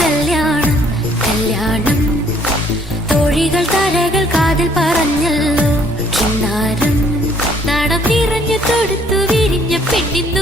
കല്യാണം കല്യാണം തോഴികൾ തരകൾ കാതിൽ പറഞ്ഞല്ലോ കിന്നാരം നാടം നിറഞ്ഞു തൊടുത്തു വിരിഞ്ഞ പെണ്ണിന്നു